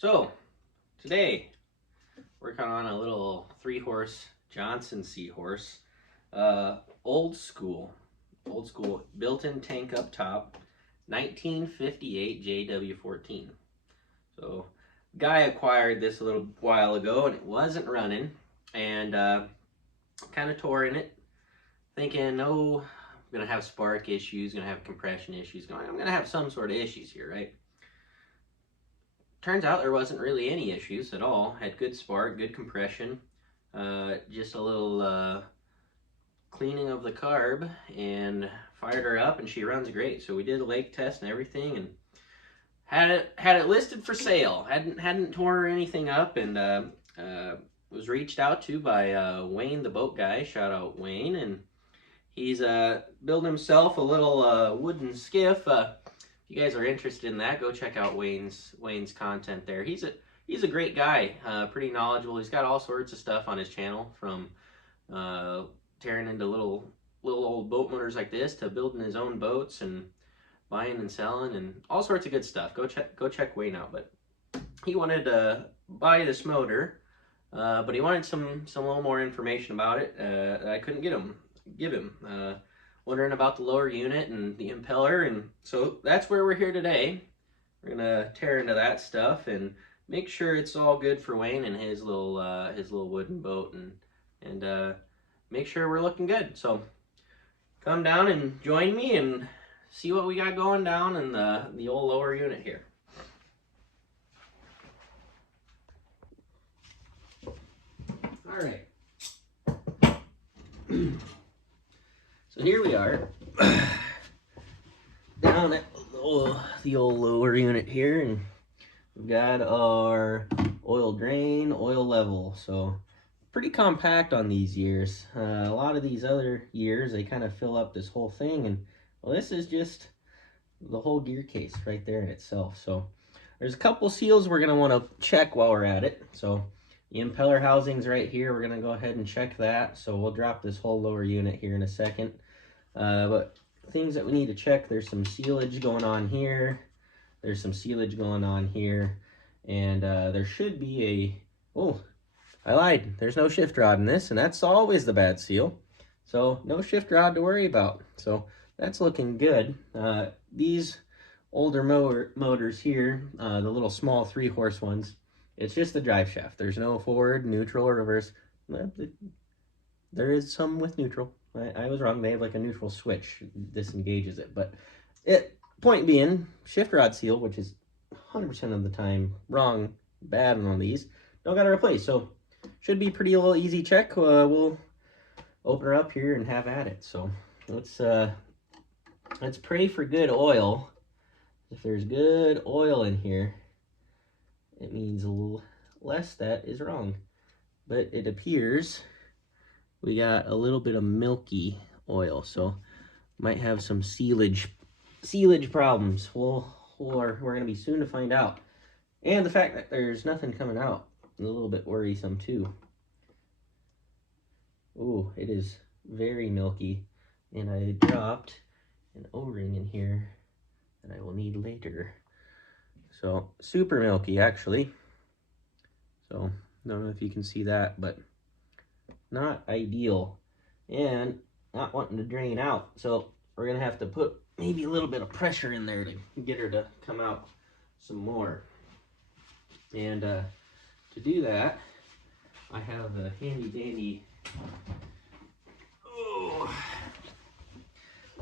So today working on a little 3-horse Johnson Seahorse, old school built-in tank up top, 1958 JW14. So guy acquired this a little while ago and it wasn't running, and kind of tore in it, thinking, oh, I'm gonna have spark issues, gonna have compression issues, I'm gonna have some sort of issues here, right? Turns out there wasn't really any issues at all. Had good spark, good compression, just a little cleaning of the carb, and fired her up, and she runs great. So we did a lake test and everything, and had it listed for sale. Hadn't tore anything up, and was reached out to by Wayne, the boat guy. Shout out Wayne, and he's building himself a little wooden skiff. If you guys are interested in that, go check out Wayne's content there. He's a great guy, pretty knowledgeable. He's got all sorts of stuff on his channel, from tearing into little old boat motors like this to building his own boats and buying and selling and all sorts of good stuff. Go check Wayne out. But he wanted to buy this motor, but he wanted some little more information about it that I couldn't give him. Wondering about the lower unit and the impeller, and so that's where we're here today. We're gonna tear into that stuff and make sure it's all good for Wayne and his little wooden boat, and make sure we're looking good. So come down and join me and see what we got going down in the old lower unit here. All right. So here we are, down at the old lower unit here, and we've got our oil drain, oil level. So pretty compact on these years. A lot of these other years, they kind of fill up this whole thing, and well, this is just the whole gear case right there in itself. So there's a couple seals we're going to want to check while we're at it. So the impeller housing's right here. We're going to go ahead and check that. So we'll drop this whole lower unit here in a second. But things that we need to check, there's some sealage going on here. There's some sealage going on here. And there should be oh, I lied. There's no shift rod in this, and that's always the bad seal. So no shift rod to worry about. So that's looking good. These older motors here, the little small 3-horse ones, it's just the drive shaft. There's no forward, neutral, or reverse. There is some with neutral. I was wrong. They have like a neutral switch, disengages it. But point being, shift rod seal, which is 100% of the time wrong, bad on these, don't got to replace. So should be pretty little easy check. We'll open her up here and have at it. So let's pray for good oil. If there's good oil in here, it means a little less that is wrong. But it appears we got a little bit of milky oil, so might have some sealage problems. We're gonna be soon to find out. And the fact that there's nothing coming out is a little bit worrisome too. Oh, it is very milky, and I dropped an O-ring in here that I will need later. So super milky, actually. So don't know if you can see that, but not ideal, and not wanting to drain out. So we're gonna have to put maybe a little bit of pressure in there to get her to come out some more. And to do that, I have a handy dandy,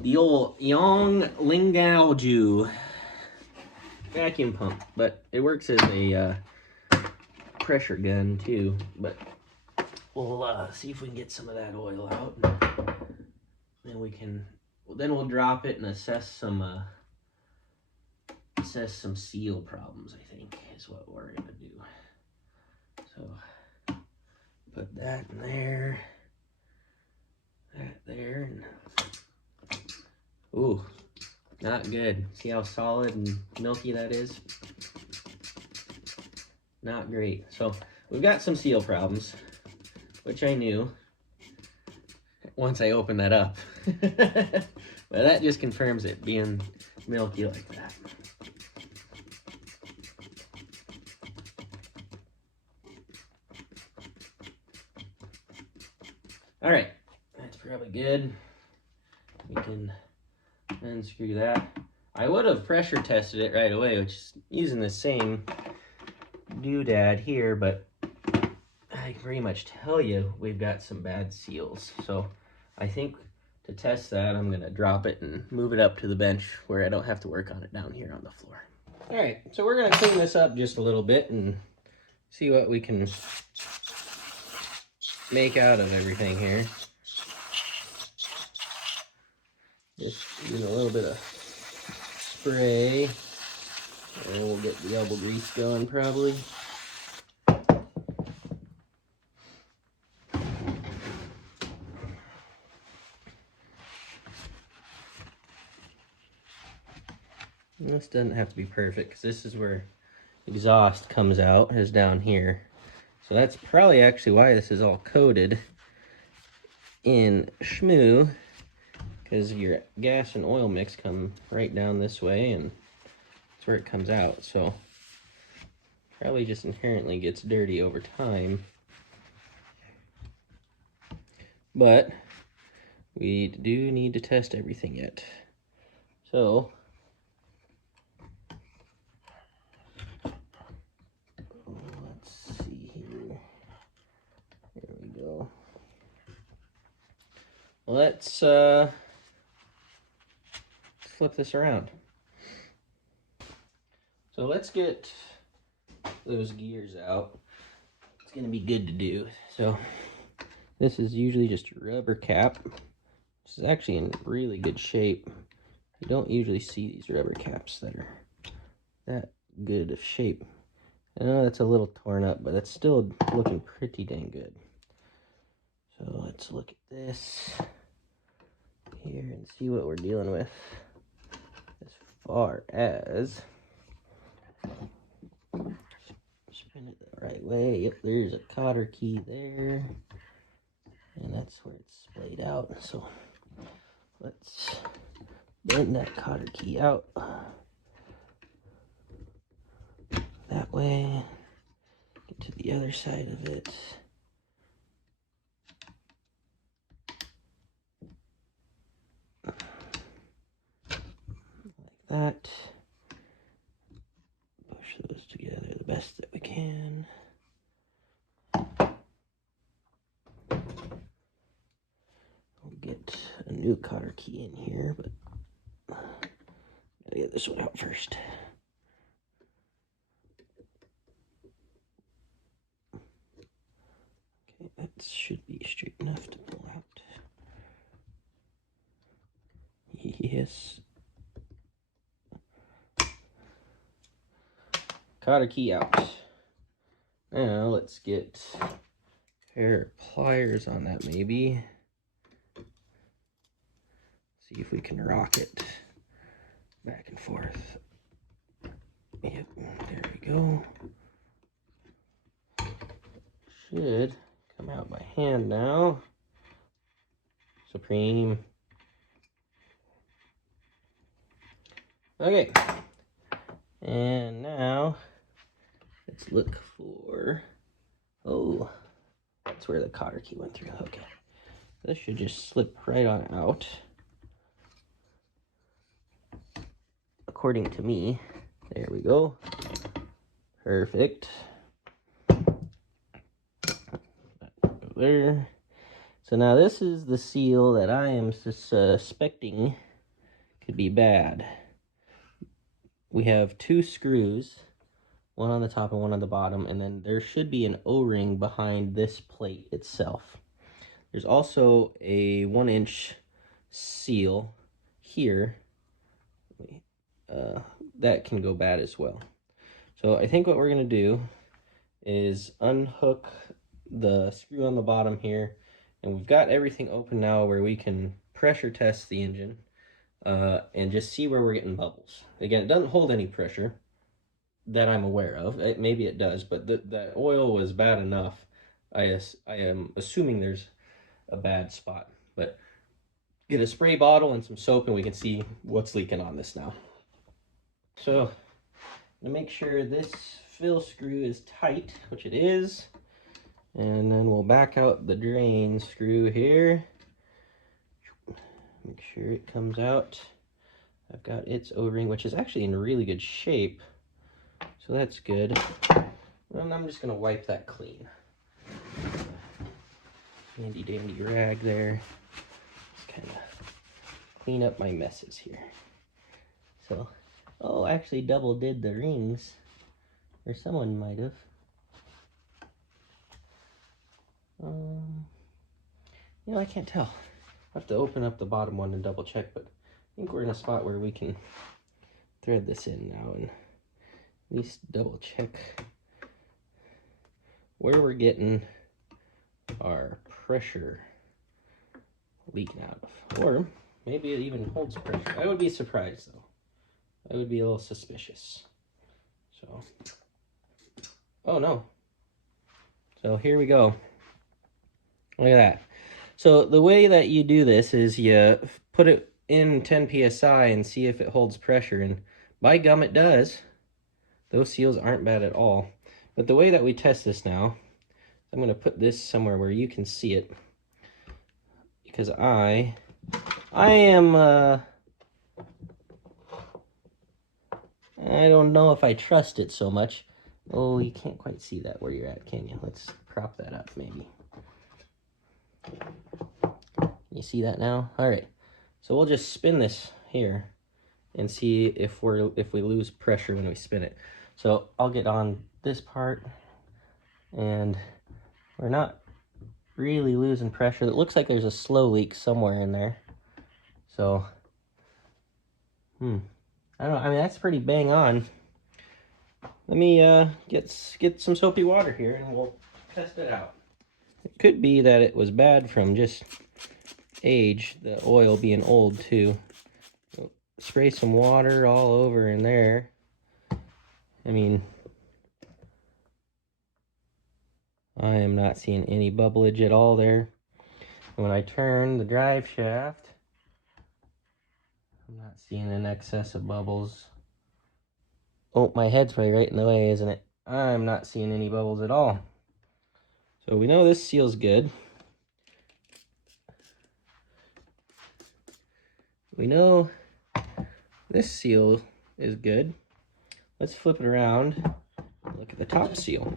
the old Yong Lingalju vacuum pump, but it works as a pressure gun too. But we'll see if we can get some of that oil out, and then we'll drop it and assess some seal problems, I think is what we're gonna do. So put that in there, that there, and ooh, not good. See how solid and milky that is? Not great. So we've got some seal problems, which I knew once I opened that up. But that just confirms it being milky like that. All right, that's probably good. We can unscrew that. I would have pressure tested it right away, which is using the same doodad here, but I can pretty much tell you we've got some bad seals. So I think to test that, I'm gonna drop it and move it up to the bench where I don't have to work on it down here on the floor. All right, so we're gonna clean this up just a little bit and see what we can make out of everything here. Just using a little bit of spray, and we'll get the elbow grease going probably. And this doesn't have to be perfect because this is where exhaust comes out, is down here. So that's probably actually why this is all coated in schmoo, because your gas and oil mix come right down this way and that's where it comes out. So probably just inherently gets dirty over time. But we do need to test everything yet. So let's see here. There we go. Let's flip this around. So let's get those gears out. It's gonna be good to do. So this is usually just a rubber cap. This is actually in really good shape. You don't usually see these rubber caps that are that good of shape. I know that's a little torn up, but it's still looking pretty dang good. So let's look at this here and see what we're dealing with as far as spin it the right way. Yep, there's a cotter key there, and that's where it's splayed out. So let's bend that cotter key out that way. Get to the other side of it. Like that. Push those together the best that we can. We'll get a new cotter key in here, but gotta get this one out first. Okay, that should be straight enough to pull out. Yes. Cotter key out. Now let's get a pair of pliers on that maybe. See if we can rock it back and forth. Yep, there we go. Should come out by hand now. Supreme. Okay. And now let's look for, oh, that's where the cotter key went through. Okay. This should just slip right on out. According to me. There we go. Perfect. There. So now this is the seal that I am suspecting could be bad. We have two screws, one on the top and one on the bottom, and then there should be an O-ring behind this plate itself. There's also a 1-inch seal here. That can go bad as well. So I think what we're going to do is unhook the screw on the bottom here, and we've got everything open now where we can pressure test the engine and just see where we're getting bubbles. Again, it doesn't hold any pressure that I'm aware of. Maybe it does, but the oil was bad enough. I am assuming there's a bad spot, but get a spray bottle and some soap and we can see what's leaking on this now. So to make sure this fill screw is tight, which it is, And then we'll back out the drain screw here. Make sure it comes out. I've got its O-ring, which is actually in really good shape. So that's good. And I'm just gonna wipe that clean. Handy dandy rag there. Just kind of clean up my messes here. So, oh, actually double did the rings. Or someone might have. You know, I can't tell. I'll have to open up the bottom one and double check, but I think we're in a spot where we can thread this in now and at least double check where we're getting our pressure leaking out of. Or maybe it even holds pressure. I would be surprised though. I would be a little suspicious. So, oh no. So here we go. Look at that. So the way that you do this is you put it in 10 psi and see if it holds pressure, and by gum it does. Those seals aren't bad at all. But the way that we test this now, I'm going to put this somewhere where you can see it, because I am I don't know if I trust it so much. Oh, you can't quite see that where you're at, can you? Let's prop that up maybe. You see that now? All right. So we'll just spin this here and see if we lose pressure when we spin it. So I'll get on this part, and we're not really losing pressure. It looks like there's a slow leak somewhere in there. So, I don't know. I mean, that's pretty bang on. Let me get some soapy water here, and we'll test it out. It could be that it was bad from just age, the oil being old too. So spray some water all over in there. I mean, I am not seeing any bubblage at all there. And when I turn the drive shaft, I'm not seeing an excess of bubbles. Oh, my head's probably right in the way, isn't it? I'm not seeing any bubbles at all. So we know this seal's good. We know this seal is good. Let's flip it around and look at the top seal.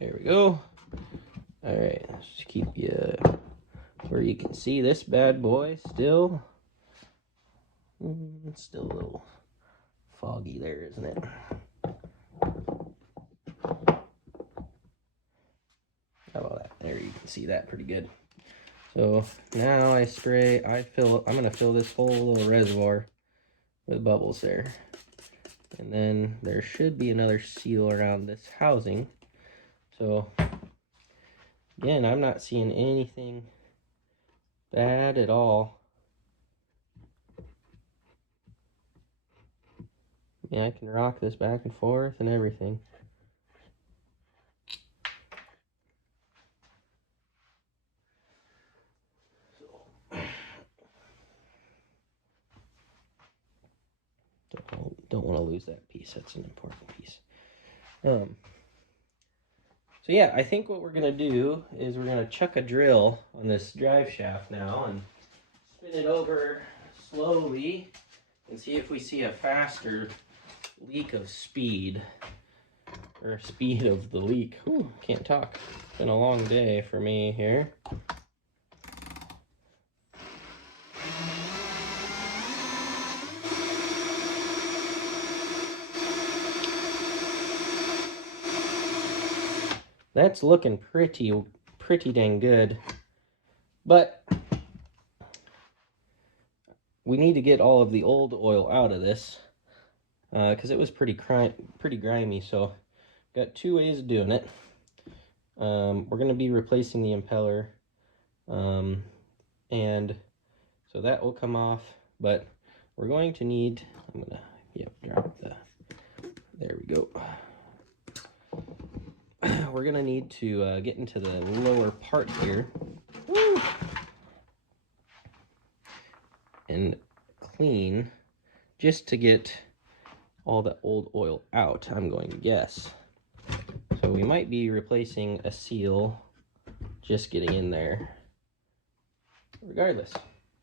There we go. All right, let's just keep you where you can see this bad boy still. It's still a little foggy there, isn't it? How about that? There, you can see that pretty good. So now I'm gonna fill this whole little reservoir with bubbles there. And then there should be another seal around this housing. So again, I'm not seeing anything bad at all. Yeah, I can rock this back and forth and everything. Don't want to lose that piece. That's an important piece. So yeah, I think what we're gonna do is we're gonna chuck a drill on this drive shaft now and spin it over slowly and see if we see a faster leak of speed, or speed of the leak. Whew, can't talk. It's been a long day for me here. That's looking pretty dang good, but we need to get all of the old oil out of this because it was pretty grimy. So got two ways of doing it. We're going to be replacing the impeller, and so that will come off, but we're going to need, I'm going to drop there we go. We're going to need to get into the lower part here. Woo! and clean just to get all the old oil out, I'm going to guess. So we might be replacing a seal, just getting in there regardless.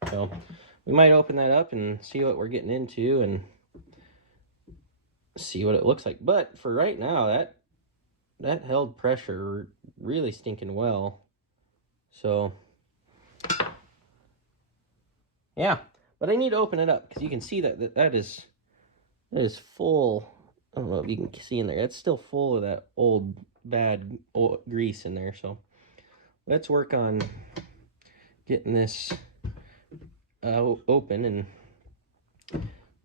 So we might open that up and see what we're getting into and see what it looks like. But for right now, that held pressure really stinking well. So yeah, but I need to open it up because you can see that is full. I don't know if you can see in there. It's still full of that old bad grease in there. So let's work on getting this open, and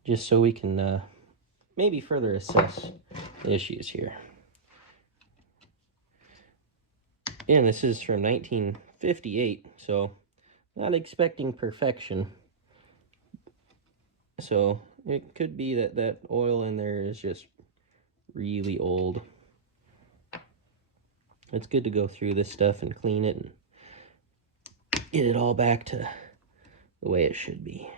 just so we can maybe further assess the issues here. And this is from 1958, so not expecting perfection. So it could be that oil in there is just really old. It's good to go through this stuff and clean it and get it all back to the way it should be.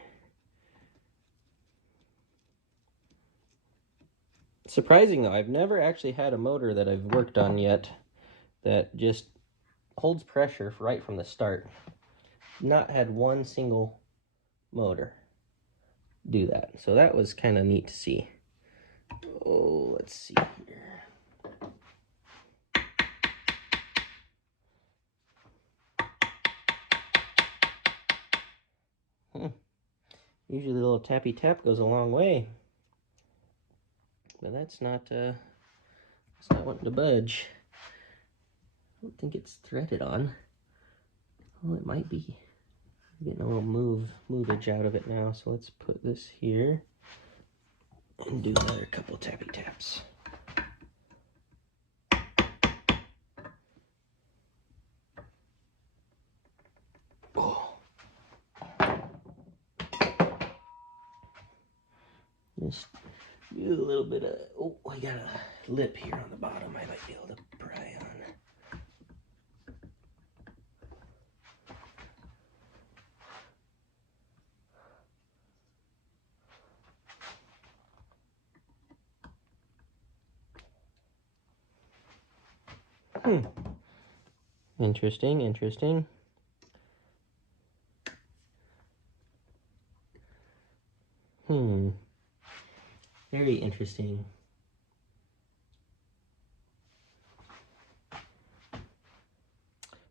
Surprising though, I've never actually had a motor that I've worked on yet that just holds pressure right from the start. Not had one single motor do that. So that was kind of neat to see. Oh, let's see here. Usually the little tappy tap goes a long way. But that's not wanting to budge. I don't think it's threaded on. Oh, it might be. I'm getting a little movage out of it now. So let's put this here and do another couple tappy taps. Oh. Just do a little bit of, oh, I got a lip here on the bottom I might be able to pry on. Interesting, interesting. Very interesting.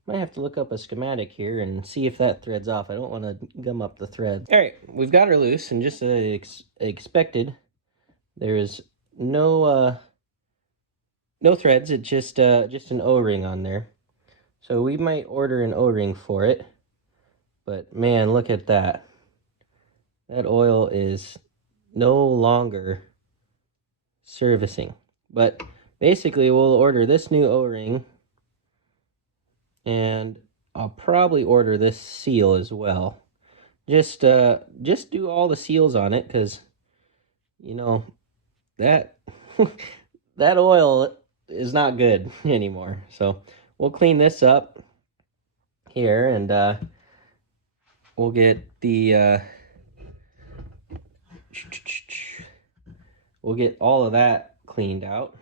Might have to look up a schematic here and see if that threads off. I don't want to gum up the thread. All right, we've got her loose, and just as expected, there is no threads. It's just an O-ring on there. So we might order an O-ring for it. But man, look at that. That oil is no longer servicing. But basically, we'll order this new O-ring, and I'll probably order this seal as well. Just do all the seals on it, because you know that that oil is not good anymore. So we'll clean this up here, and we'll get the we'll get all of that cleaned out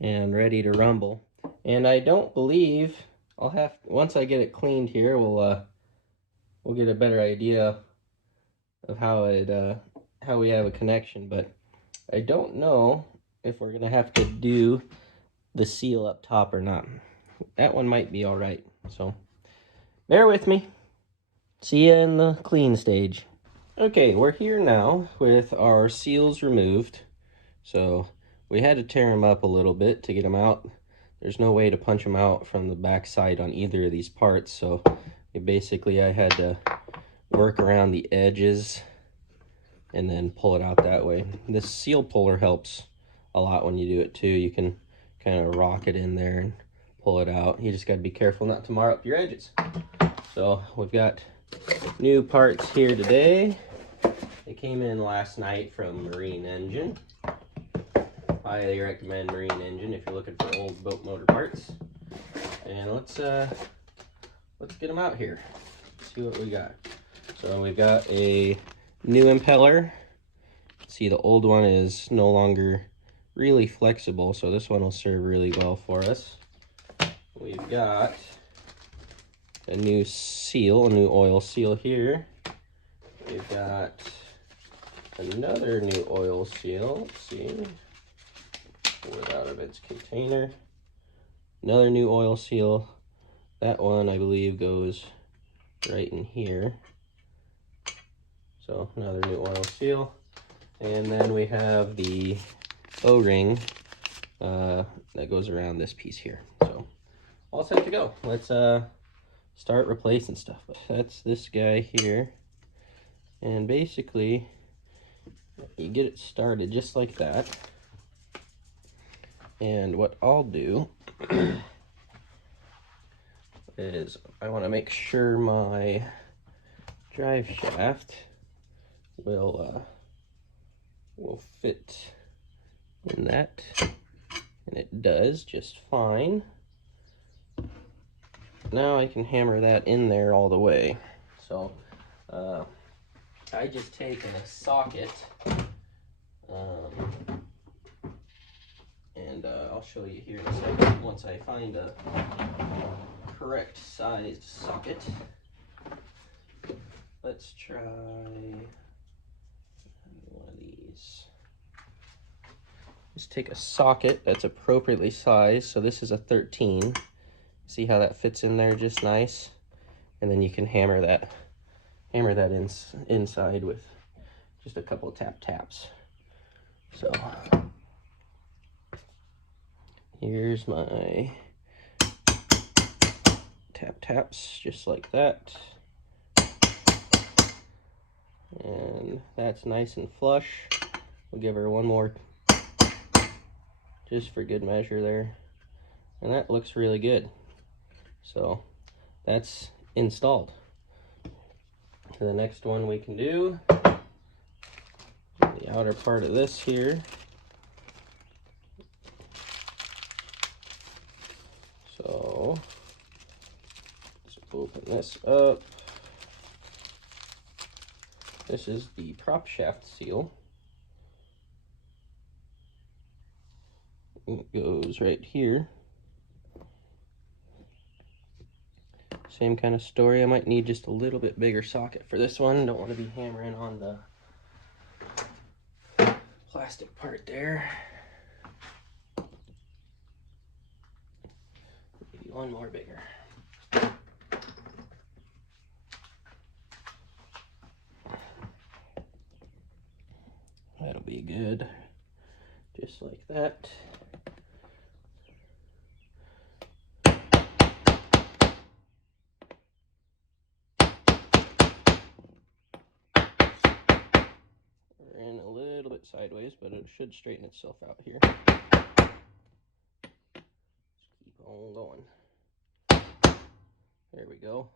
and ready to rumble. And I don't believe I'll have, once I get it cleaned here, we'll get a better idea of how we have a connection. But I don't know if we're gonna have to do the seal up top or not. That one might be all right. So bear with me. See you in the clean stage. Okay, we're here now with our seals removed. So we had to tear them up a little bit to get them out. There's no way to punch them out from the back side on either of these parts. So basically I had to work around the edges and then pull it out that way. This seal puller helps a lot when you do it too. You can kind of rock it in there and pull it out. You just got to be careful not to mar up your edges. So we've got new parts here today. They came in last night from Marine Engine. Highly recommend Marine Engine if you're looking for old boat motor parts. And let's get them out here. See what we got. So we've got a new impeller. See, the old one is no longer really flexible, so this one will serve really well for us. We've got a new seal, a new oil seal here. We've got another new oil seal. Let's see. Pull it out of its container. Another new oil seal. That one, I believe, goes right in here. So another new oil seal. And then we have the O-ring that goes around this piece here. So all set to go. Let's start replacing stuff. That's this guy here. And basically, you get it started just like that. And what I'll do is I want to make sure my drive shaft will fit in that, and it does just fine. Now I can hammer that in there all the way. So I just take a socket, and I'll show you here in a second once I find a correct sized socket. Let's try one of these. Just take a socket that's appropriately sized. So this is a 13. See how that fits in there just nice? And then you can hammer that inside with just a couple of taps. So here's my taps, just like that. And that's nice and flush. We'll give her one more just for good measure there. And that looks really good. So that's installed. So the next one we can do, the outer part of this here. So let's open this up. This is the prop shaft seal. It goes right here. Same kind of story. I might need just a little bit bigger socket for this one. Don't want to be hammering on the plastic part there. Maybe one more bigger. That'll be good. Just like that. Ran a little bit sideways, but it should straighten itself out here. Just keep on going. There we go.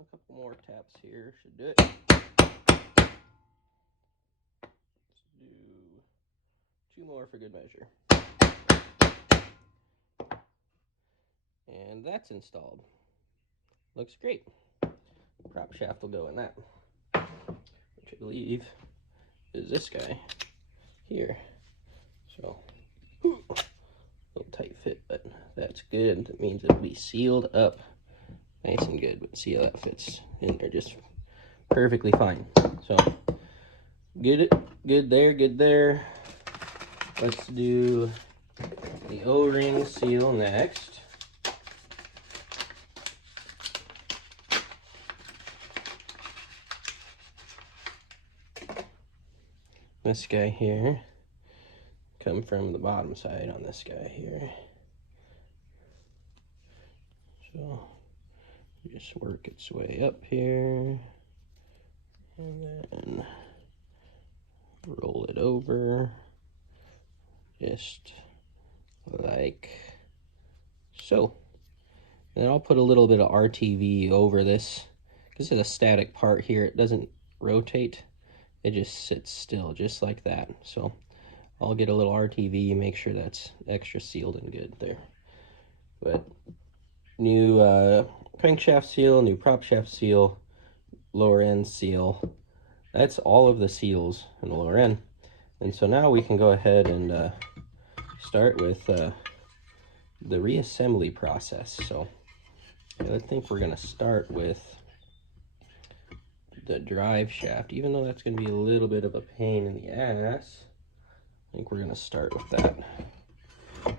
A couple more taps here should do it. Let's do 2 more for good measure. And that's installed. Looks great. Prop shaft will go in that, which I believe is this guy here. So, a little tight fit, but that's good. That means it'll be sealed up nice and good. But see how that fits in there just perfectly fine. So, good there. Let's do the O-ring seal next. This guy here, come from the bottom side on this guy here. So Just work its way up here, and then roll it over, just like so. And then I'll put a little bit of RTV over this, because it's a static part here. It doesn't rotate, it just sits still, just like that. So I'll get a little RTV, make sure that's extra sealed and good there. But new crankshaft seal, new prop shaft seal, lower end seal. That's all of the seals in the lower end. And so now we can go ahead and start with the reassembly process. So I think we're going to start with the drive shaft, even though that's going to be a little bit of a pain in the ass. I think we're going to start with that. Make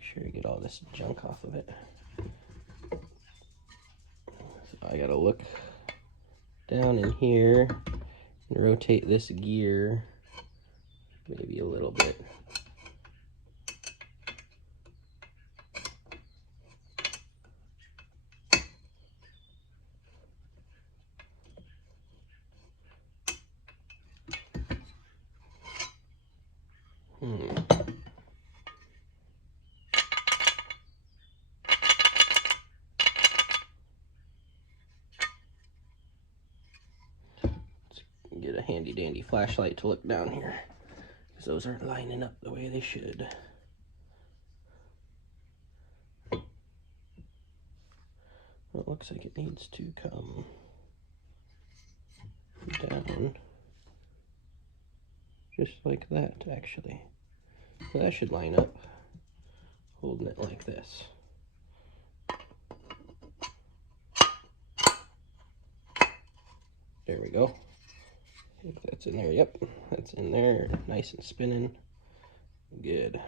sure you get all this junk off of it. So I got to look down in here and rotate this gear maybe a little bit. Get a handy dandy flashlight to look down here, because those aren't lining up the way they should. Well, it looks like it needs to come down just like that, actually. So that should line up, holding it like this. There we go. If that's in there, yep, that's in there, nice and spinning. Good.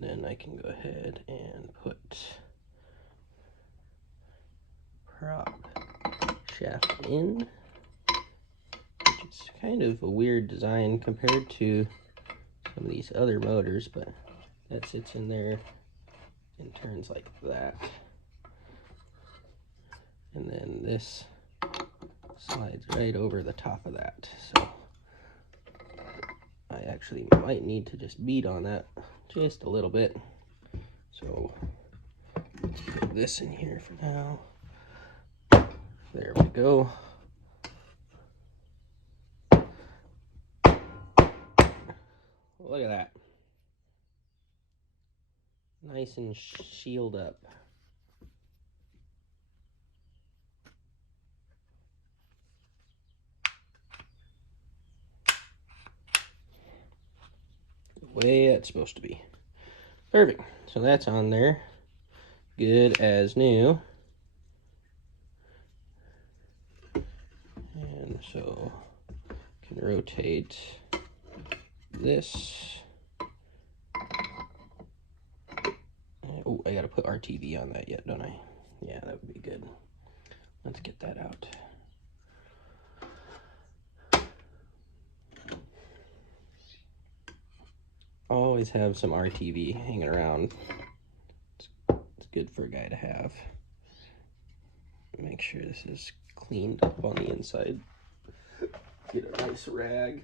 Then I can go ahead and put prop shaft in, which is kind of a weird design compared to some of these other motors, but that sits in there and turns like that. And then this slides right over the top of that. So I actually might need to just beat on that just a little bit. So let's put this in here for now. There we go. Look at that. Nice and sealed up. The way it's supposed to be. Perfect. So that's on there. Good as new. And so I can rotate this. Oh, I gotta put RTV on that yet, don't I? Yeah, that would be good. Let's get that out. Always have some RTV hanging around. It's good for a guy to have. Make sure this is cleaned up on the inside. Get a nice rag.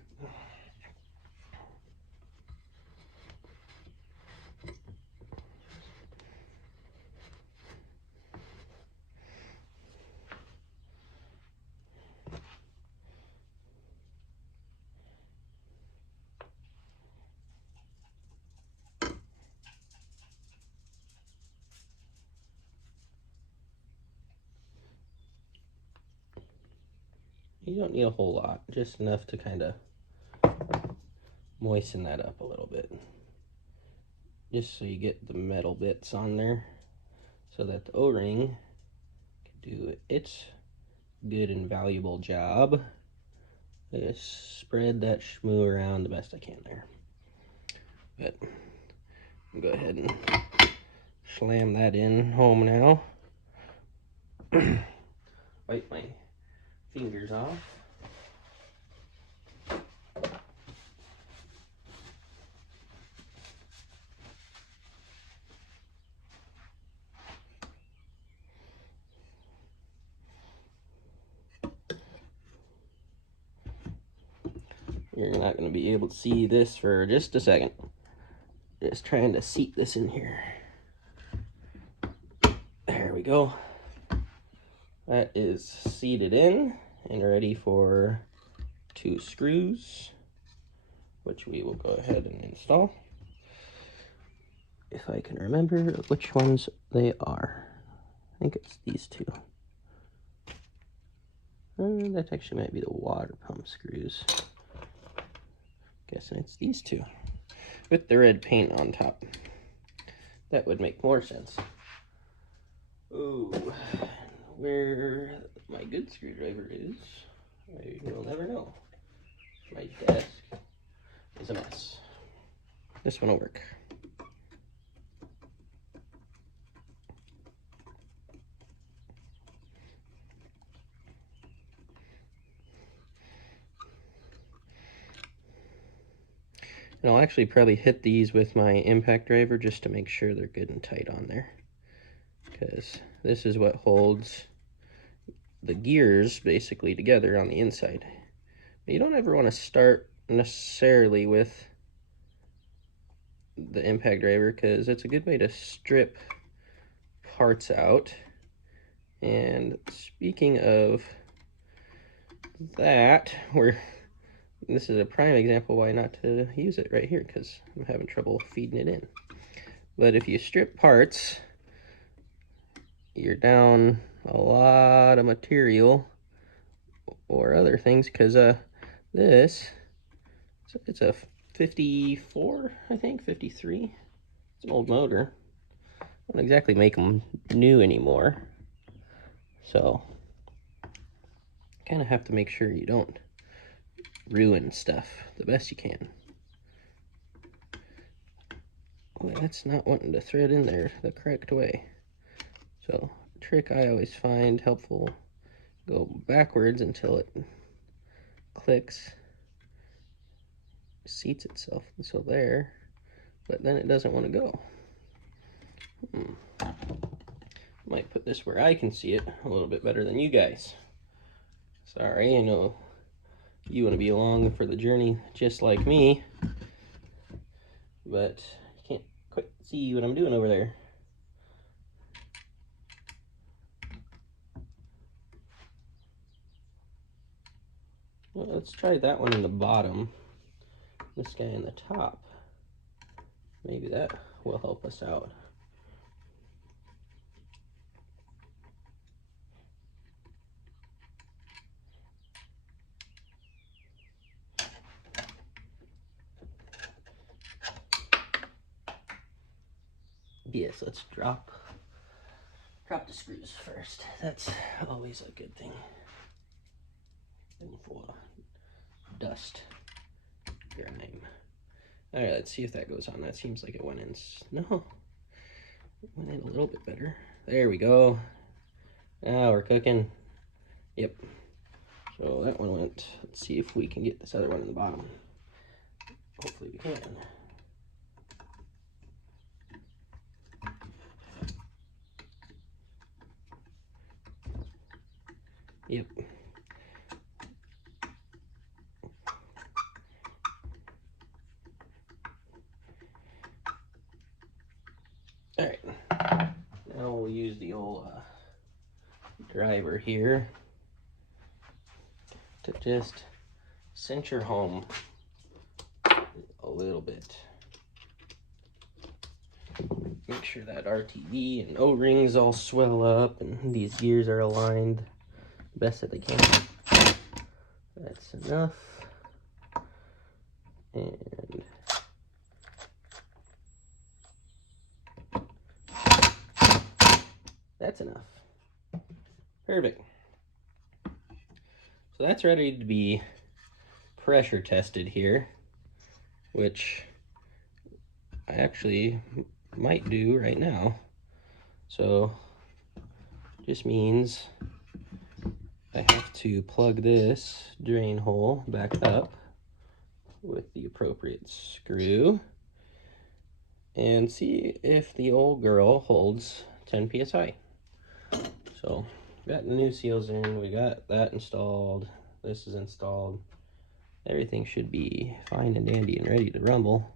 You don't need a whole lot, just enough to kind of moisten that up a little bit. Just so you get the metal bits on there, so that the O-ring can do its good and valuable job. Just spread that schmoo around the best I can there. But I'll go ahead and slam that in home now. Wipe my fingers off. You're not going to be able to see this for just a second. Just trying to seat this in here. There we go. That is seated in and ready for 2 screws, which we will go ahead and install. If I can remember which ones they are. I think it's these 2. That actually might be the water pump screws. Guessing it's these 2 with the red paint on top. That would make more sense. Ooh, where my good screwdriver is, I will never know. My desk is a mess. This one will work. And I'll actually probably hit these with my impact driver just to make sure they're good and tight on there. Because this is what holds the gears basically together on the inside. But you don't ever want to start necessarily with the impact driver because it's a good way to strip parts out. And speaking of that, this is a prime example why not to use it right here, because I'm having trouble feeding it in. But if you strip parts, you're down a lot of material or other things, because this, it's a 54, I think, 53. It's an old motor. I don't exactly make them new anymore. So, kind of have to make sure you don't ruin stuff the best you can. Well, that's not wanting to thread in there the correct way. So, trick I always find helpful, go backwards until it clicks, seats itself, so there, but then it doesn't want to go. Might put this where I can see it a little bit better than you guys. Sorry, I know you want to be along for the journey just like me, but you can't quite see what I'm doing over there. Well, let's try that one in the bottom, this guy in the top. Maybe that will help us out. Yes, let's drop the screws first. That's always a good thing. And for dust, grime. All right, let's see if that goes on. That seems like it went in. No, it went in a little bit better. There we go. Now we're cooking. Yep. So that one went. Let's see if we can get this other one in the bottom. Hopefully we can. Yep. All right. Now we'll use the old driver here to just center home a little bit. Make sure that RTV and O-rings all swell up and these gears are aligned the best that they can. That's enough. And that's enough. Perfect. So that's ready to be pressure tested here, which I actually might do right now. So just means I have to plug this drain hole back up with the appropriate screw and see if the old girl holds 10 psi. So we got the new seals in, we got that installed, this is installed. everything should be fine and dandy and ready to rumble.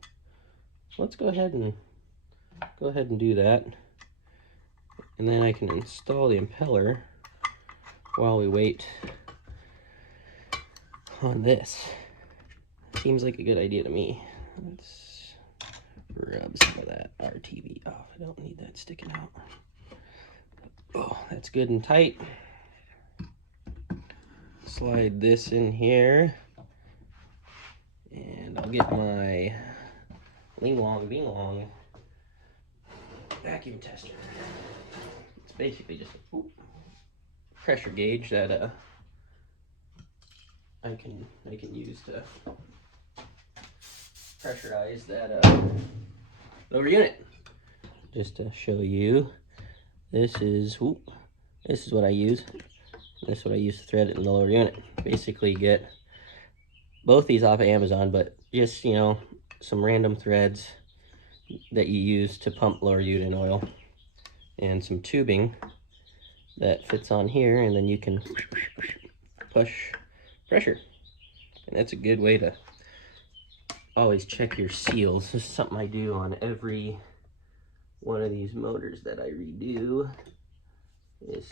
So let's go ahead and do that. And then I can install the impeller while we wait on this. Seems like a good idea to me. Let's rub some of that RTV off. I don't need that sticking out. Oh, that's good and tight. Slide this in here. And I'll get my Ling Long Bing Long vacuum tester. It's basically just a pressure gauge that I can use to pressurize that lower unit. Just to show you, this is what I use. This is what I use to thread it in the lower unit. Basically, get both these off of Amazon, but just, you know, some random threads that you use to pump lower unit oil, and some tubing that fits on here, and then you can push pressure. And that's a good way to always check your seals. This is something I do on every one of these motors that I redo, is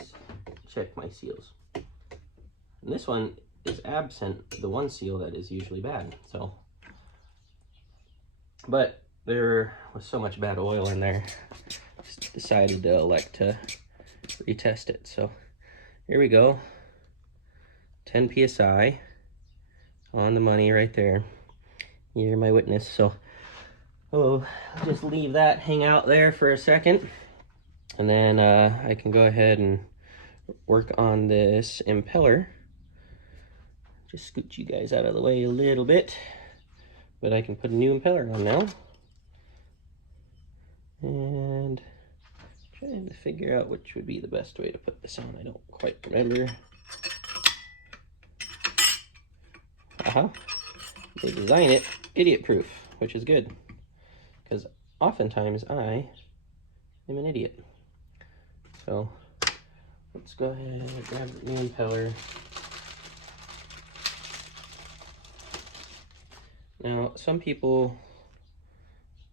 check my seals. And this one is absent the one seal that is usually bad. So, but there was so much bad oil in there, just decided to elect to retest it. So here we go, 10 psi on the money right there. You're my witness. So I'll just leave that hang out there for a second, and then I can go ahead and work on this impeller. Just scoot you guys out of the way a little bit, but I can put a new impeller on now. And trying to figure out which would be the best way to put this on. I don't quite remember. Aha. They design it idiot proof, which is good, because oftentimes I am an idiot. So let's go ahead and grab the new impeller. Now, some people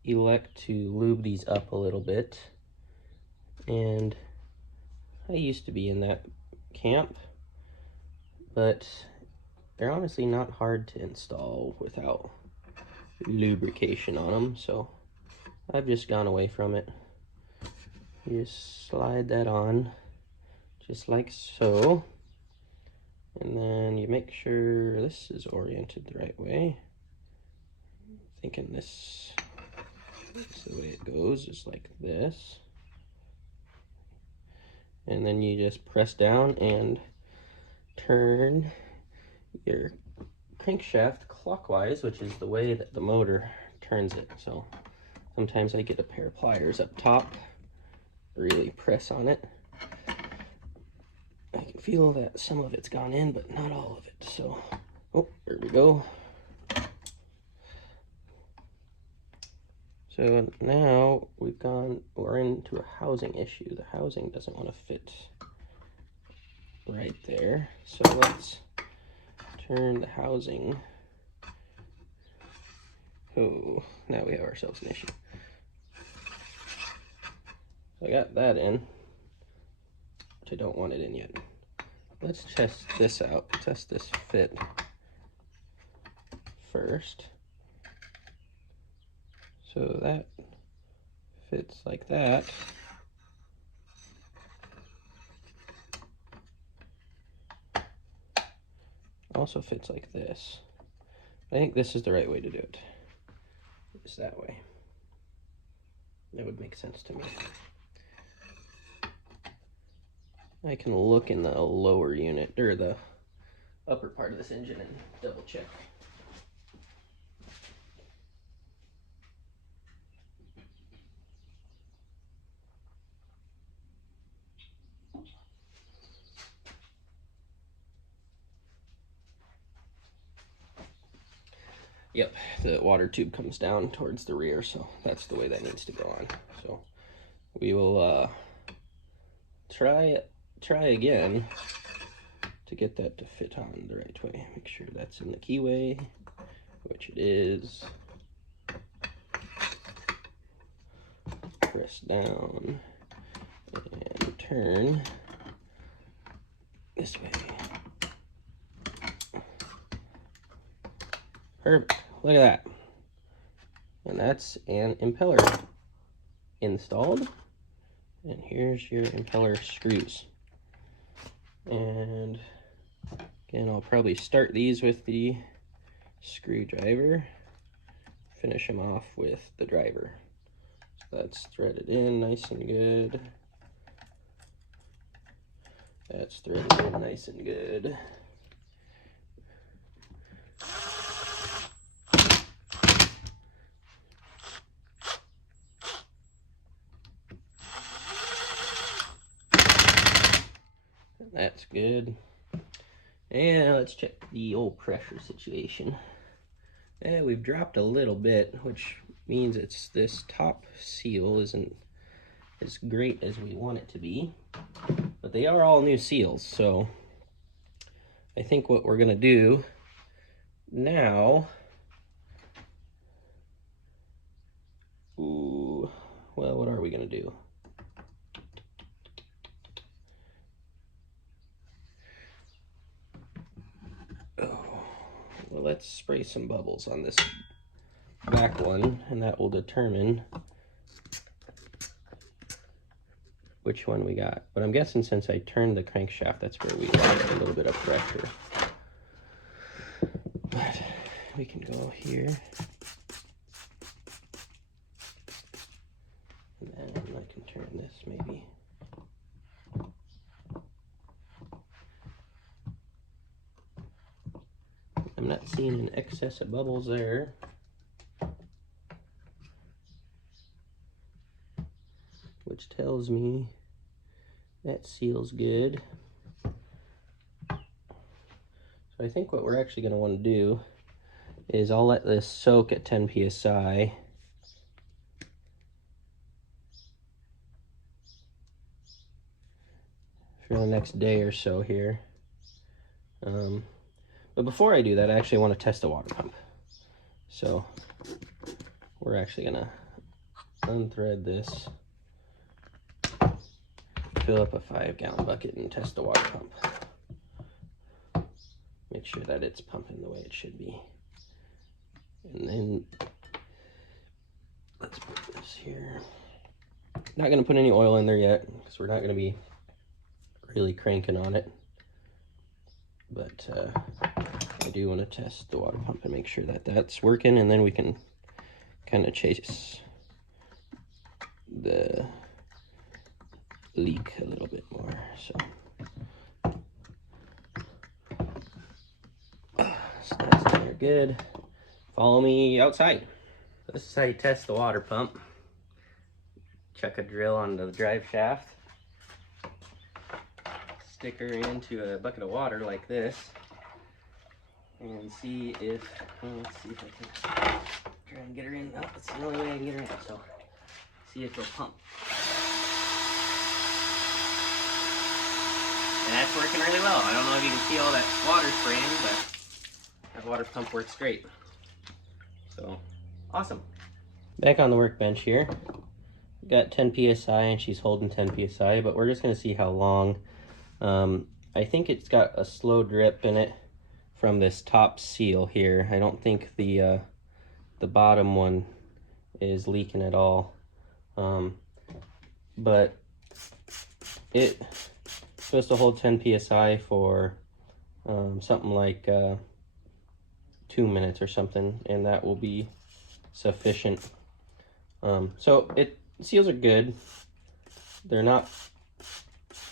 elect to lube these up a little bit, and I used to be in that camp, but they're honestly not hard to install without lubrication on them, so I've just gone away from it. You just slide that on, just like so, and then you make sure this is oriented the right way. Thinking this is the way it goes, just like this. And then you just press down and turn your crankshaft clockwise, which is the way that the motor turns it. So sometimes I get a pair of pliers up top, really press on it. I can feel that some of it's gone in, but not all of it. So, oh, there we go. So now we're into a housing issue. The housing doesn't want to fit right there. So let's turn the housing. Oh, now we have ourselves an issue. So I got that in, which I don't want it in yet. Let's test this out, test this fit first. So that fits like that. Also fits like this. I think this is the right way to do it. It's that way. That would make sense to me. I can look in the lower unit, or the upper part of this engine, and double check. Yep, the water tube comes down towards the rear, so that's the way that needs to go on. So we will try again to get that to fit on the right way. Make sure that's in the keyway, which it is. Press down and turn this way. Perfect. Look at that. And that's an impeller installed. And here's your impeller screws. And again, I'll probably start these with the screwdriver, finish them off with the driver. So that's threaded in nice and good. That's threaded in nice and good. That's good. And let's check the old pressure situation. And we've dropped a little bit, which means it's this top seal isn't as great as we want it to be. But they are all new seals, so I think what we're gonna do now, well, what are we gonna do? Well, let's spray some bubbles on this back one, and that will determine which one we got. But I'm guessing since I turned the crankshaft, that's where we lost a little bit of pressure. But we can go here. And then I can turn this maybe. I'm not seeing an excess of bubbles there. Which tells me that seal's good. So I think what we're actually going to want to do is I'll let this soak at 10 psi. For the next day or so here. But before I do that, I actually want to test the water pump. So we're actually going to unthread this, fill up a 5-gallon bucket, and test the water pump. Make sure that it's pumping the way it should be. And then let's put this here. Not going to put any oil in there yet because we're not going to be really cranking on it. But I do want to test the water pump and make sure that that's working, and then we can kind of chase the leak a little bit more. So that's in there good. Follow me outside. This is how you test the water pump. Chuck a drill on the drive shaft. Stick her into a bucket of water like this. And see if, let's see if I can try and get her in. Oh, that's the only way I can get her in. So see if it'll pump. And that's working really well. I don't know if you can see all that water spraying, but that water pump works great. So, awesome. Back on the workbench here. Got 10 psi and she's holding 10 psi, but we're just going to see how long. I think it's got a slow drip in it from this top seal here. I don't think the bottom one is leaking at all. But it's supposed to hold 10 psi for something like 2 minutes or something, and that will be sufficient. So seals are good. They're not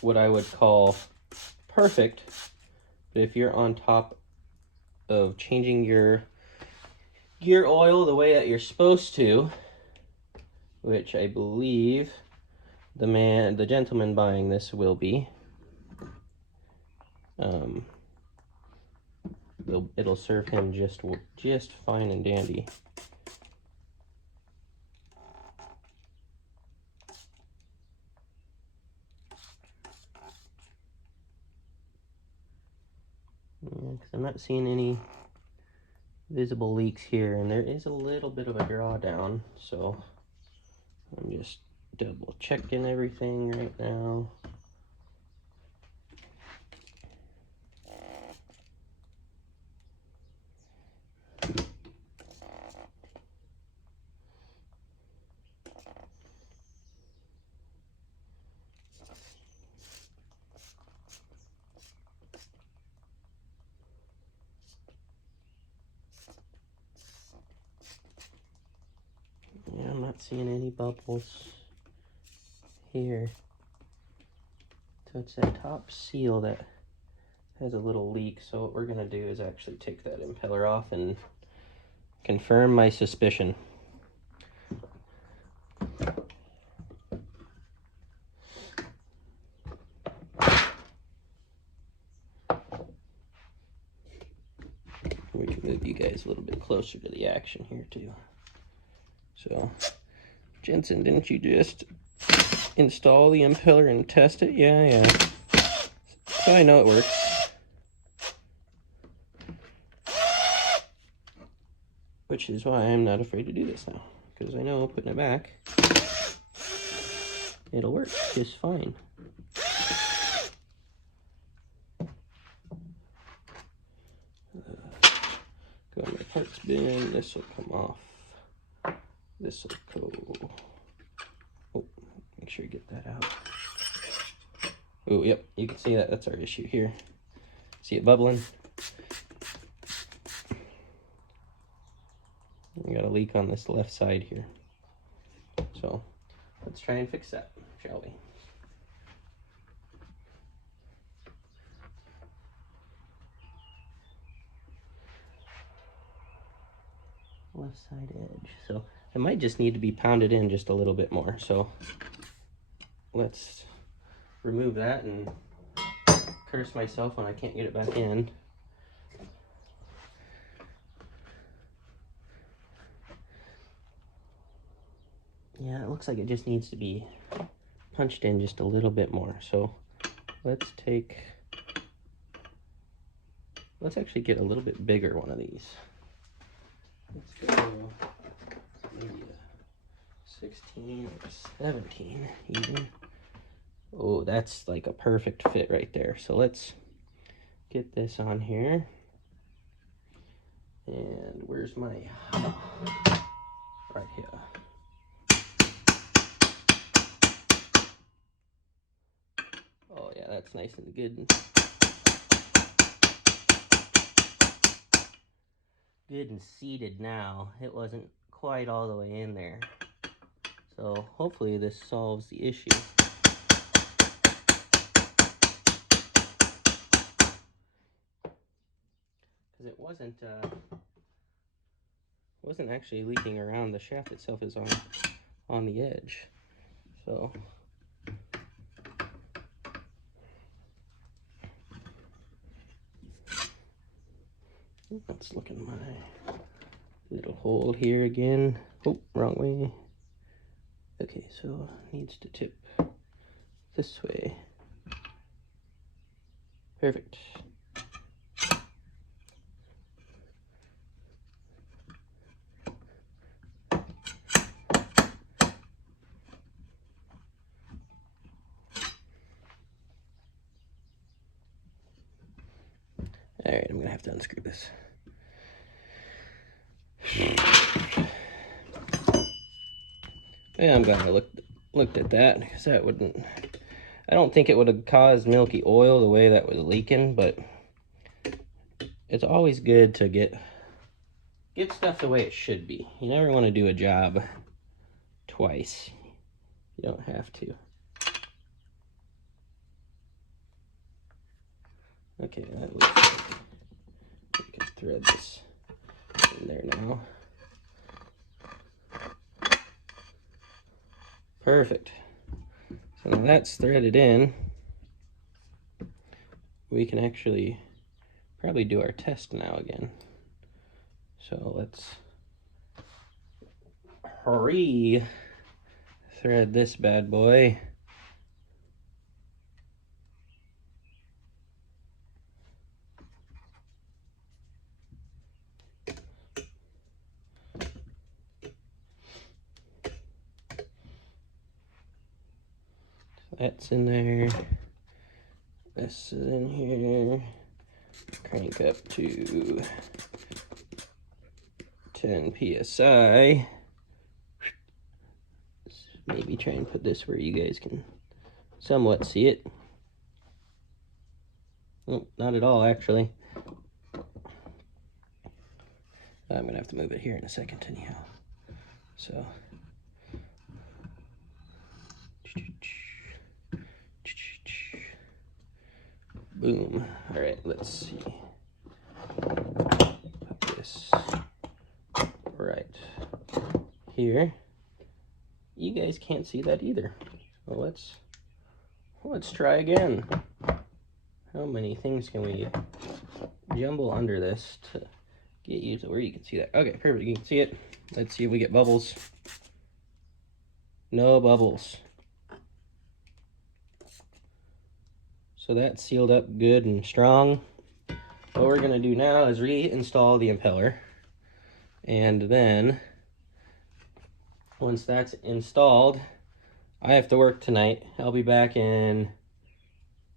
what I would call perfect, but if you're on top of changing your gear oil the way that you're supposed to, which I believe the gentleman buying this will be, it'll serve him just fine and dandy. because I'm not seeing any visible leaks here, and there is a little bit of a drawdown, so I'm just double checking everything right now. Yeah, I'm not seeing any bubbles here. So it's that top seal that has a little leak. So what we're gonna do is actually take that impeller off and confirm my suspicion. We can move you guys a little bit closer to the action here too. So, Jensen, didn't you just install the impeller and test it? Yeah. So I know it works. Which is why I'm not afraid to do this now. Because I know putting it back, it'll work just fine. Go in my parts bin, this will come off. This will go. Oh, make sure you get that out. Oh, yep, you can see that. That's our issue here. See it bubbling? We got a leak on this left side here. So let's try and fix that, shall we? Left side edge. So it might just need to be pounded in just a little bit more. So let's remove that and curse myself when I can't get it back in. Yeah, it looks like it just needs to be punched in just a little bit more. So let's actually get a little bit bigger one of these. Let's go maybe a 16 or 17 even. Oh, that's like a perfect fit right there. So let's get this on here. And where's my hammer? Right here. Oh yeah, that's nice and good. Good and seated now. It wasn't quite all the way in there. So hopefully this solves the issue. Because it wasn't actually leaking around. The shaft itself is on the edge. So let's look in my little hole here again. Oh, wrong way. Okay, so it needs to tip this way. Perfect. All right, I'm gonna have to unscrew this. Yeah, I'm glad I looked at that, because that wouldn't, I don't think it would have caused milky oil the way that was leaking, but it's always good to get stuff the way it should be. You never want to do a job twice. You don't have to. Okay, that looks like we can thread this in there now. Perfect. So now that's threaded in. We can actually probably do our test now again. So let's thread this bad boy. That's in there. This is in here. Crank up to 10 psi. Maybe try and put this where you guys can somewhat see it. Oh, not at all, actually. I'm gonna have to move it here in a second anyhow. So boom. All right, let's see. Put this right here. You guys can't see that either. Well, let's try again. How many things can we jumble under this to get you to where you can see that? Okay, perfect. You can see it. Let's see if we get bubbles. No bubbles. So that's sealed up good and strong. What we're gonna do now is reinstall the impeller. And then once that's installed, I have to work tonight. I'll be back in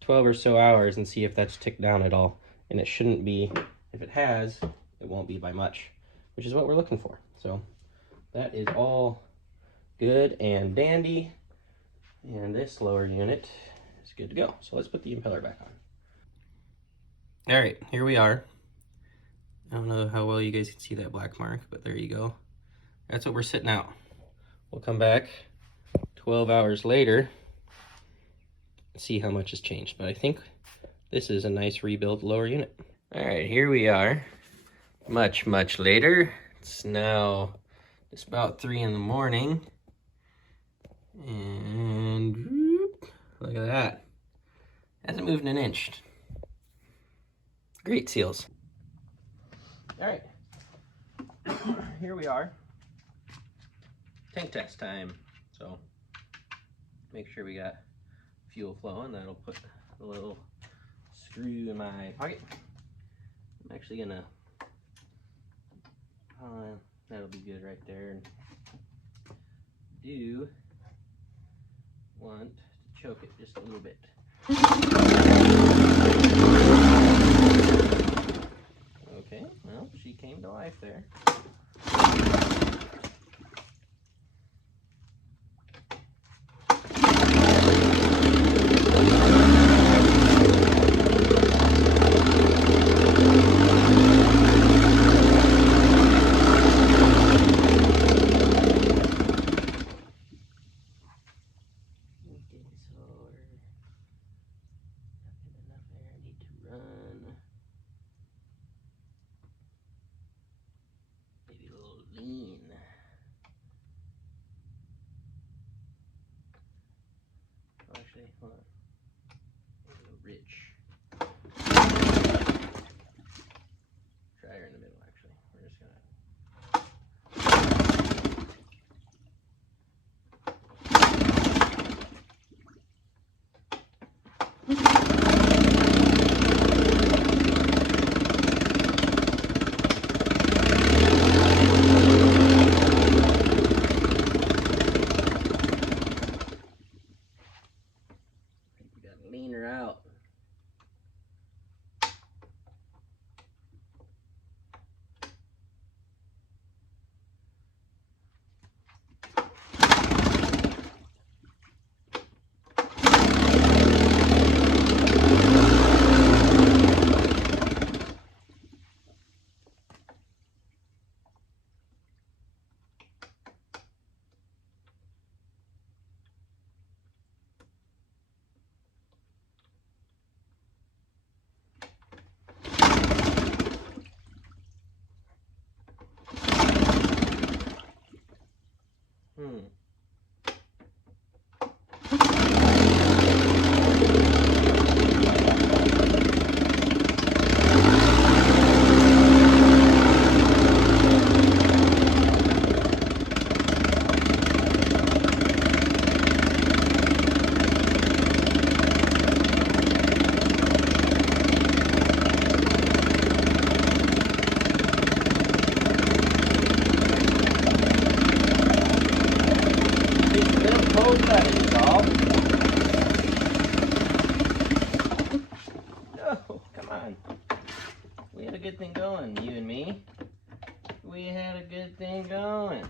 12 or so hours and see if that's ticked down at all. And it shouldn't be. If it has, it won't be by much, which is what we're looking for. So that is all good and dandy. And this lower unit is good to go. So let's put the impeller back on. All right, here we are. I don't know how well you guys can see that black mark, but there you go. That's what we're sitting out. We'll come back 12 hours later, see how much has changed. But I think this is a nice rebuilt lower unit. All right, here we are. Much later. It's now just about 3 in the morning. And whoop, look at that. Hasn't moved an inch. Great seals. All right, here we are. Tank test time. So make sure we got fuel flowing. That'll put a little screw in my pocket. I'm actually gonna, that'll be good right there. And do want to choke it just a little bit. Okay, well, she came to life there. Actually, hold on. A little rich. Try her in the middle, actually. We're just gonna. Lean her out. That is all. we had a good thing going.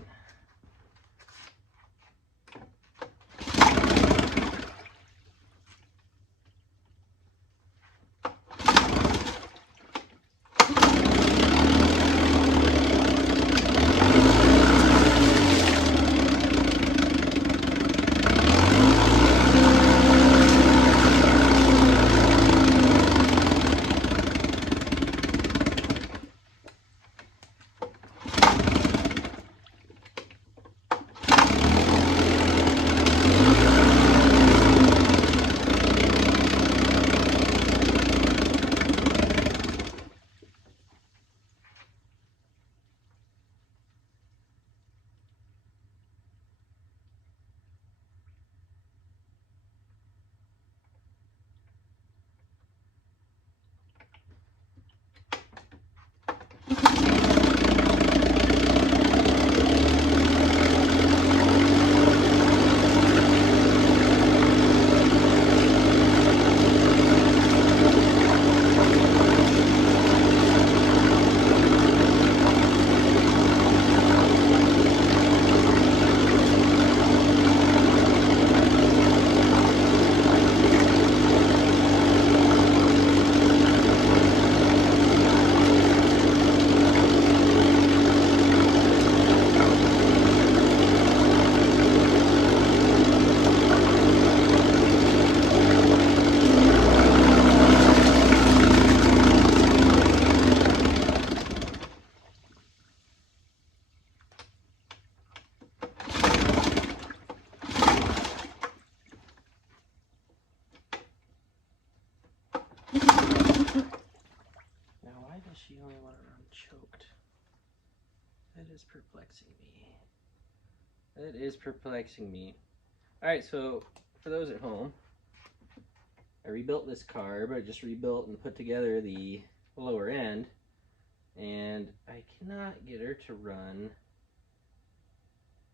She only want to run choked. That is perplexing me. That is perplexing me. Alright, so for those at home, I rebuilt this carb. I just rebuilt and put together the lower end, and I cannot get her to run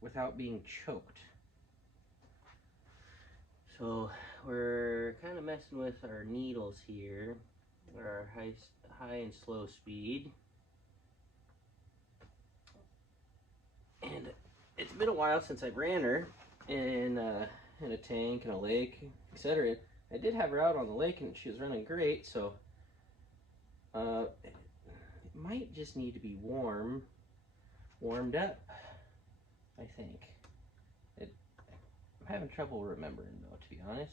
without being choked. So we're kind of messing with our needles here, our high and slow speed. And it's been a while since I've ran her in a tank, in a lake, etc. I did have her out on the lake and she was running great, so it might just need to be warmed up, I think. I'm having trouble remembering though, to be honest.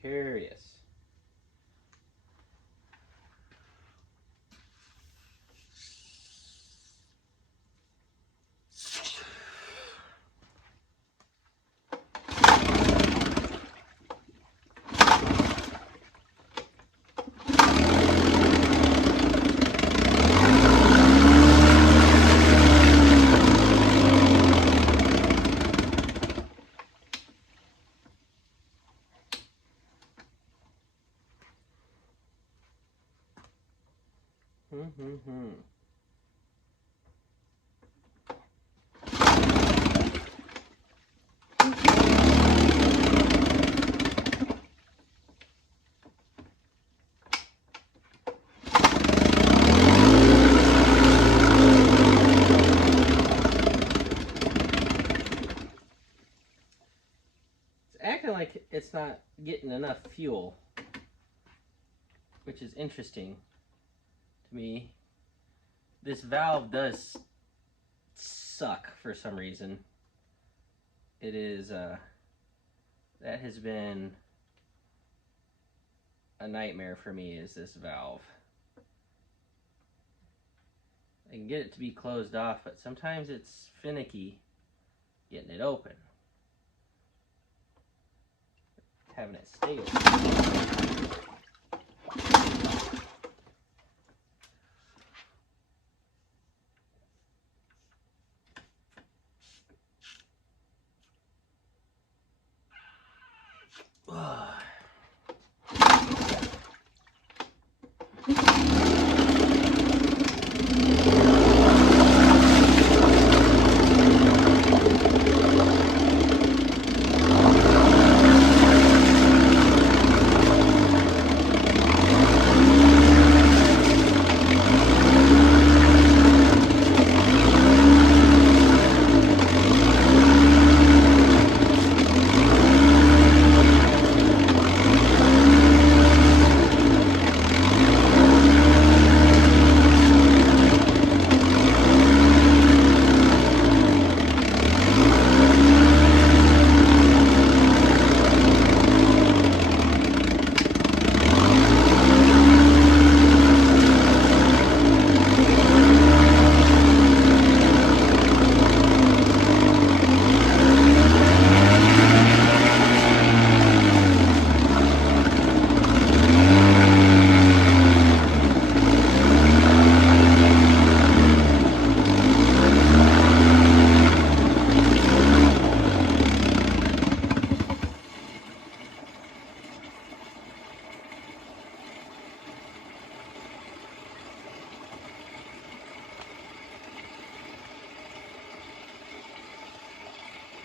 Curious. Acting like it's not getting enough fuel, which is interesting to me. This valve does suck for some reason. It is that has been a nightmare for me, is this valve. I can get it to be closed off, but sometimes it's finicky getting it open, having it stay open.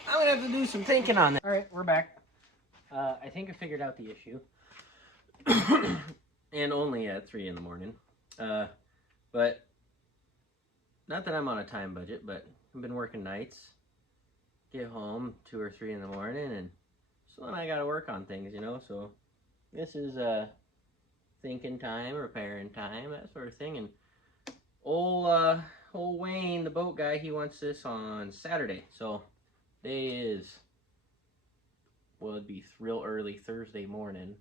I'm gonna have to do some thinking on that. All right, we're back. I think I figured out the issue. And only at 3 in the morning. But not that I'm on a time budget, but I've been working nights. Get home 2 or 3 in the morning, and so then I gotta work on things, you know. So this is thinking time, repairing time, that sort of thing. And old Wayne, the boat guy, he wants this on Saturday. So day is, well, it'd be real early Thursday morning,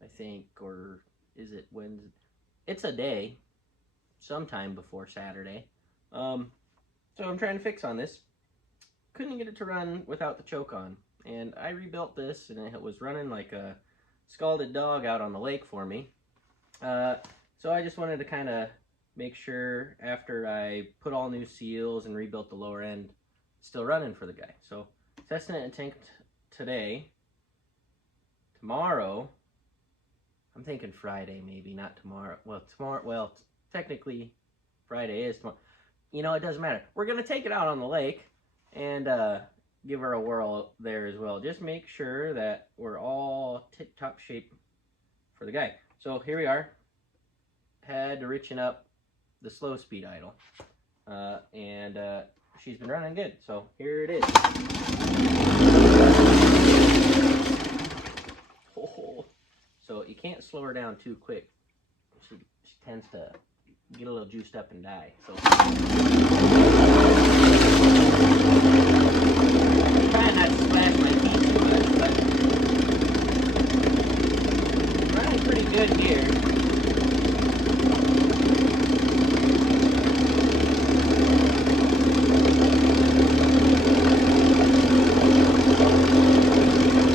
I think, or is it Wednesday? It's a day, sometime before Saturday. So I'm trying to fix on this. Couldn't get it to run without the choke on, and I rebuilt this, and it was running like a scalded dog out on the lake for me. So I just wanted to kind of make sure after I put all new seals and rebuilt the lower end, still running for the guy. So testing it in tank today. Tomorrow, I'm thinking Friday maybe, not tomorrow. Well, tomorrow, well, technically Friday is tomorrow. You know, it doesn't matter. We're going to take it out on the lake and give her a whirl there as well. Just make sure that we're all tip-top shape for the guy. So here we are. Had to richen up the slow speed idle. And she's been running good. So here it is. Oh. So you can't slow her down too quick. She tends to get a little juiced up and die. So I'm trying not to splash my feet too much, but running pretty good here.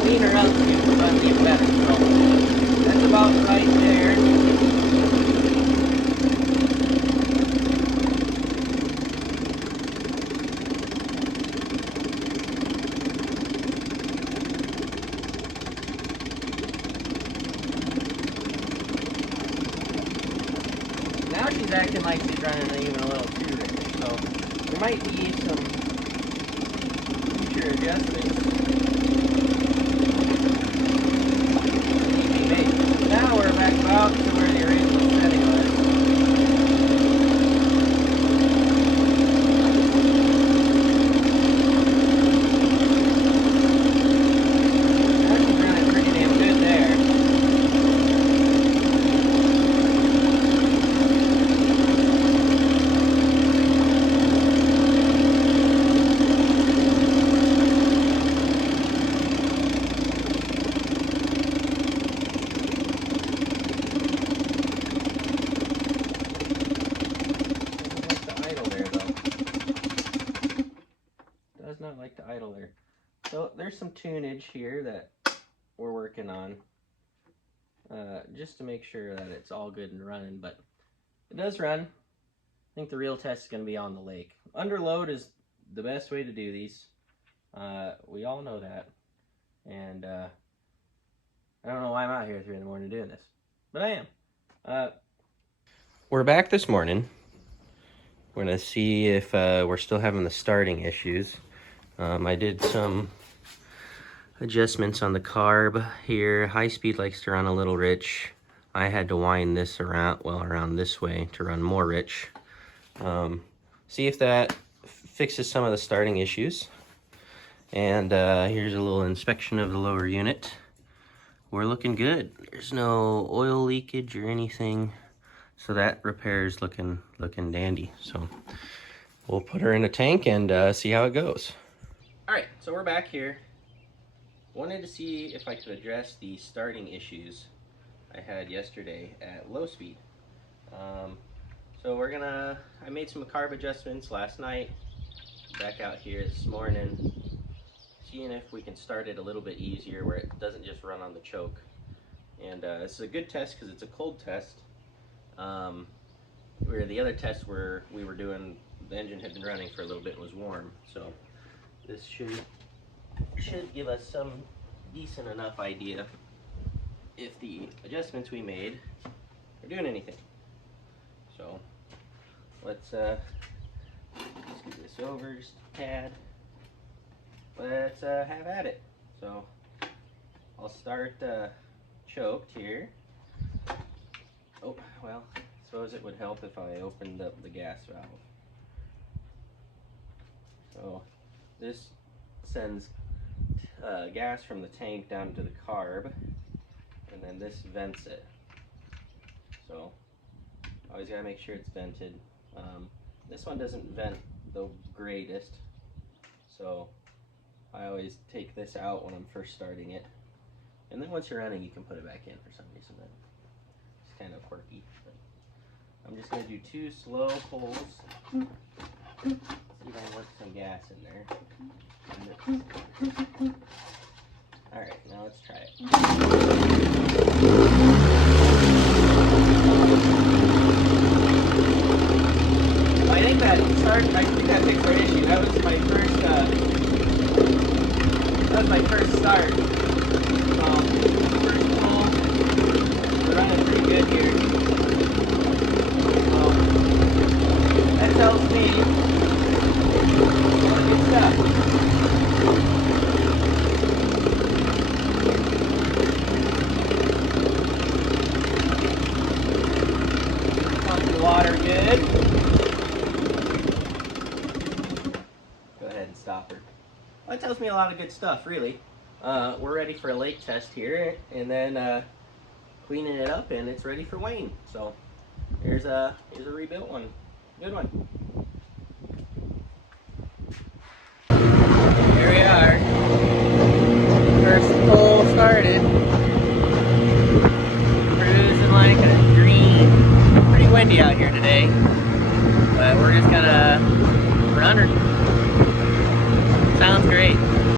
Clean her up to run even better. So that's about right there. Now she's acting like she's running even a little too rich, so there might be some future adjustments that need to be made. Now we're back about to where the original setting was. Now she's running pretty damn good there. does not like to idle there. So there's some tunage here that we're working on, just to make sure that it's all good and running, but it does run. I think the real test is going to be on the lake. Under load is the best way to do these. We all know that. And I don't know why I'm out here at 3 in the morning doing this, but I am. We're back this morning. We're going to see if we're still having the starting issues. I did some adjustments on the carb here. High speed likes to run a little rich. I had to wind this around, well, around this way to run more rich. See if that fixes some of the starting issues. And here's a little inspection of the lower unit. We're looking good. There's no oil leakage or anything. So that repair is looking dandy. So we'll put her in a tank and see how it goes. All right, so we're back here. Wanted to see if I could address the starting issues I had yesterday at low speed. So I made some carb adjustments last night. Back out here this morning, seeing if we can start it a little bit easier where it doesn't just run on the choke. And this is a good test because it's a cold test. Where the other tests we were doing, the engine had been running for a little bit and was warm. So this should give us some decent enough idea if the adjustments we made are doing anything. So let's scoot this over just a tad. Let's have at it. So I'll start choked here. Oh, well, I suppose it would help if I opened up the gas valve. So this sends gas from the tank down to the carb, and then this vents it. So always gotta make sure it's vented. This one doesn't vent the greatest, so I always take this out when I'm first starting it. And then once you're running, you can put it back in for some reason. It's kind of quirky. But I'm just going to do 2 slow pulls. See if I can work some gas in there. Alright, now let's try it. I think that fixed our issue. That was my first start. First pull. We're running pretty good here. So that tells me all the good stuff. Pump the water good. Stopper. Well, that tells me a lot of good stuff, really. We're ready for a lake test here, and then cleaning it up, and it's ready for weighing. So here's a rebuilt one, good one. Here we are. First pull started. Cruising like a dream. Pretty windy out here today, but we're just gonna